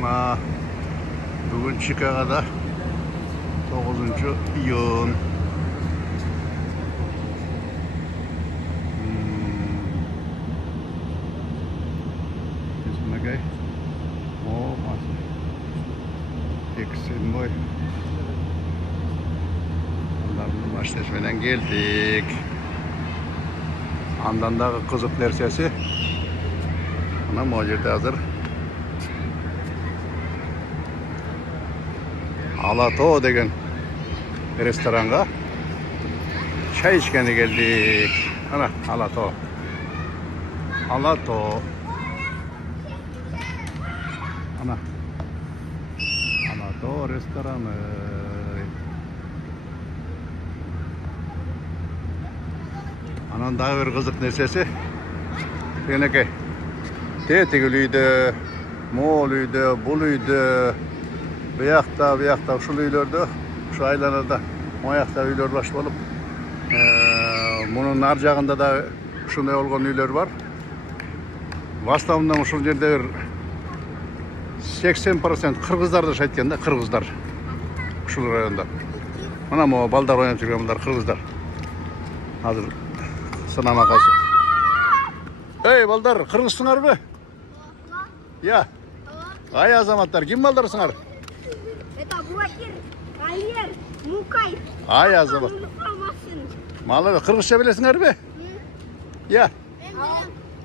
Ana bugün Chicago'da 9. iyun. Bismillah. Oh, masih. Eksen boy. Onların başlaşmadan geldik. Andandagi qiziq narsasi. Mana bu yerda hazır. Alato degan restoranga çay içkene geldik. Ana Alato. Alato. Ana. Alato restoranı. Anan daha bir kızık nersesi. Deneke. Tetigiliydi, moğluydu, buluydu. Bu yakta şu üylerde, şu aylarda o yakta üyler baş olup bunun arjağında da şunday olgan üyler var. Vastavından şu yerde 80% Kırgızlar da şaytkanda Kırgızlar şu rayonda. Mana bu baldar oynayıp жүрген Kırgızlar. Hazır sınama kalsın. Hey baldar, Kırgızsınlar mı? Ya. Ay azamatlar, kim baldarsınlar? Это Буакир, Айер, Мукай. Ay azamat. Malı Kırgızca bilesіңер mi? Ya.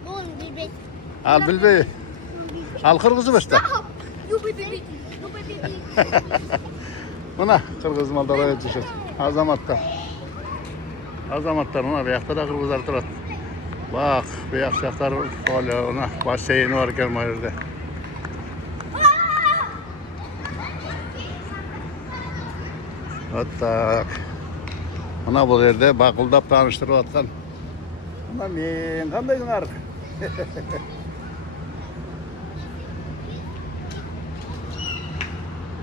Он билбейт. Al bilbey. Al Kırgız'ı başta. Buna Kırgız malları yetişir. Azamatlar. Azamatlar ona beyakta da Kırgızlar turadi. Bak beyak şaklar öyle ona baseyni var ekan bu yerde. Hatta mana bu yerde bakıldap tanıştırıp atkan. Ana men kandaysыңар?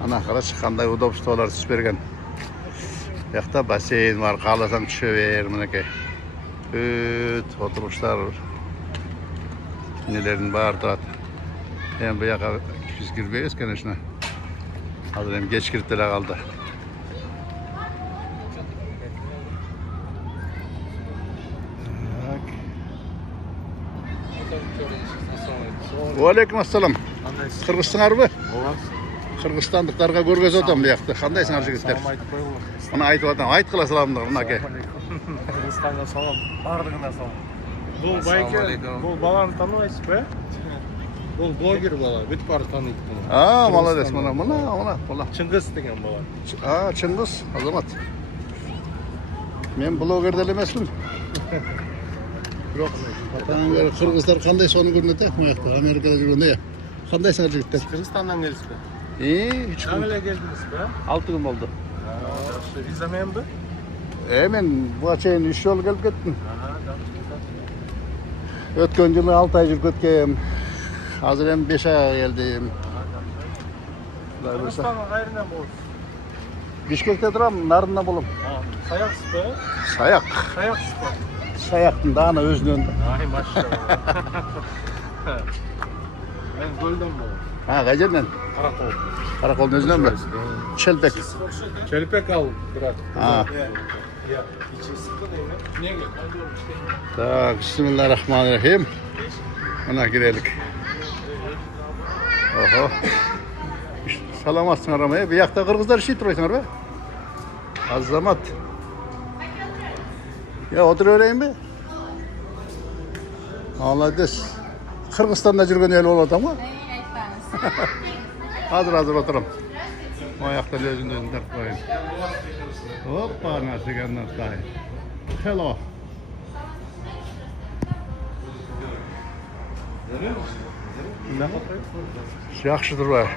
Ana qarachi qanday удобстволар tuzib bergan. Bu yoqda basseyn var, qalasang tushaver minekey. Oturuşlar nelerin var da hem bu yoqqa biz girmeyiz конечно. Hazır hem geç kirdiler kaldı. Aleyküm assalam. Kırgızsınlar mı? Kırgızstanlıklarga görgöz otam bu yoqda. Kandaysыңар жигиттер? Мына айтып атам, айткыла саламдыр мынаке. Kırgızistan'a salam, bardığına salam. Bu bayke, bu balаны tanıyasız be? Bu blogger bala, bütün barı tanıydı bunu. Aa, молодец, mına. Çıngız degen bala. Aa, Çıngız, azamat. Men blogger de emasmın. Yok. Kırgızlar kanday sonu görünedi bu yoqda, Amerikada жүргөндө ya. Kandaysыңар жигиттер? Kırgızistan'dan geliriz be. Hiç gün. Nereye geldiniz be? 6 gün oldu. Viza men be? Men bu çayın 3 yol gelip kettim. Ötken yılı 6 ay жүрüp ketkem. Hazır hem 5 ay geldim. Kırgızistan'ın gayrından boğuz. Bişkekte duram, narında bulum. Sayaksız be? Sayak. Sayaksız be? Sayaktın dağına özünün. Ay maşallah. Ben Göl'den boğuz. Ha, kaçırdın? Karakol. Karakolun özünden mi? Çelpek. Çelpek al bırak. Ha. Ya, içi sıkı değil mi? Niye gel? Tak, bismillahirrahmanirrahim. Ona girelim. Oho. Salamat aramaya. Bir yakta Kırgızlar işit duruyorsun be. Azamat. Ya otur öyleyim mi? Anladız. Kırgızistan'da жүрген el olur ama. Hazır oturum. O ayakta özünden koyayım. Hoppa nasıl gelmez dahi. Hello. Yaxşıdır var.